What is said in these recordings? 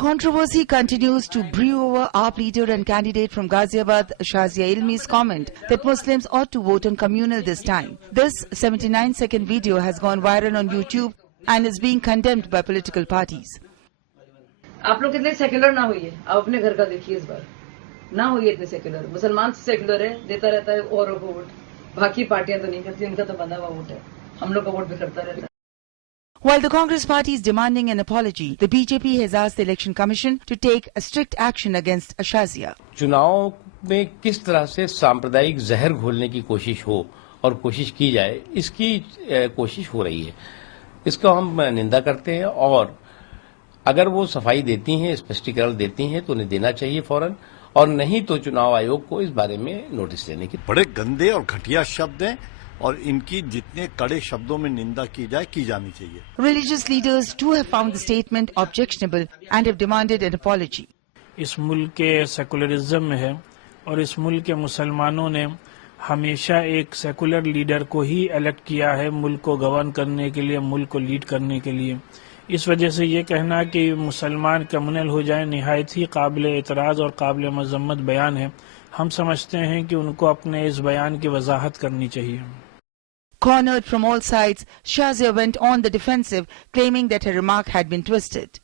Controversy continues to brew over AAP leader and candidate from Ghaziabad, Shazia Ilmi's comment that Muslims ought to vote on communal this time. This 79-second video has gone viral on YouTube and is being condemned by political parties. आप लोग कितने secular ना होइए, आप अपने घर का देखिए इस बार, ना होइए इतने सेक्युलर। मुसलमान सेक्युलर है, देता रहता है औरों को वोट, बाकी पार्टियां तो नहीं करती, उनका तो बंधा हुआ वोट है, हम लोग का वोट भी करता रहता है। While the Congress party is demanding an apology, the BJP has asked the Election Commission to take a strict action against Shazia. चुनाव में किस तरह से सांप्रदायिक जहर घोलने की कोशिश हो और कोशिश की जाए, इसकी कोशिश हो रही है। इसको हम निंदा करते हैं और अगर वो सफाई देती हैं, स्पष्टीकरण देती हैं तो उन्हें देना चाहिए फौरन, और नहीं तो चुनाव आयोग को इस बारे में नोटिस देने की। बड़े गंदे और घटिया शब्द हैं और इनकी जितने कड़े शब्दों में निंदा की जाए की जानी चाहिए। Religious leaders too have found the statement objectionable and have demanded an apology. इस मुल्क के सेकुलरिज्म में है और इस मुल्क के मुसलमानों ने हमेशा एक सेकुलर लीडर को ही इलेक्ट किया है मुल्क को गवर्न करने के लिए, मुल्क को लीड करने के लिए। इस वजह से ये कहना कि मुसलमान कम्युनल हो जाए निहायत ही काबिल एतराज़ और काबिल मजम्मत बयान है। हम समझते हैं कि उनको अपने इस बयान की वजाहत करनी चाहिए। Cornered from all sides, Shazia went on the defensive, claiming that her remark had been twisted.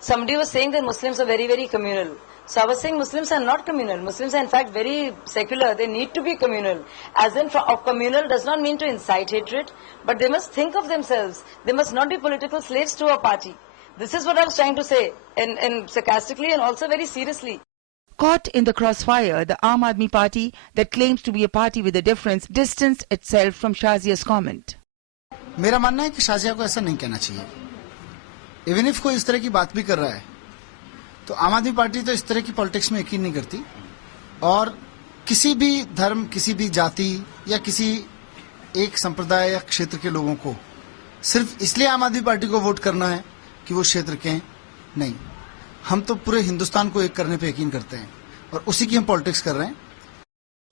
Somebody was saying that Muslims are very, very communal. So I was saying Muslims are not communal. Muslims are in fact very secular. They need to be communal. As in, of communal does not mean to incite hatred, but they must think of themselves. They must not be political slaves to a party. This is what I was trying to say, and sarcastically and also very seriously. Caught in the crossfire, the Aam Aadmi Party, that claims to be a party with a difference, distanced itself from Shazia's comment. मेरा मानना है कि शाजिया को ऐसा नहीं कहना चाहिए। Even if कोई इस तरह की बात भी कर रहा है तो आम आदमी पार्टी तो इस तरह की पॉलिटिक्स में यकीन नहीं करती और किसी भी धर्म, किसी भी जाति या किसी एक संप्रदाय या क्षेत्र के लोगों को सिर्फ इसलिए आम आदमी पार्टी को वोट करना है कि वो क्षेत्र के हैं, नहीं। हम तो पूरे हिंदुस्तान को एक करने पे यकीन करते हैं और उसी की हम पॉलिटिक्स कर रहे हैं।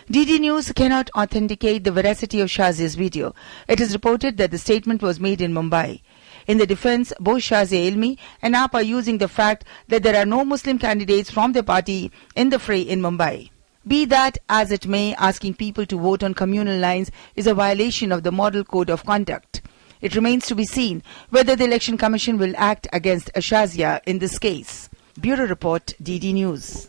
DD News cannot authenticate the veracity of Shazia's video. It is reported that the statement was made in Mumbai. In the defense, both Shazia Ilmi and AAP are using the fact that there are no Muslim candidates from their party in the fray in Mumbai. Be that as it may, asking people to vote on communal lines is a violation of the Model Code of Conduct. It remains to be seen whether the Election Commission will act against Shazia in this case. Bureau Report, DD News.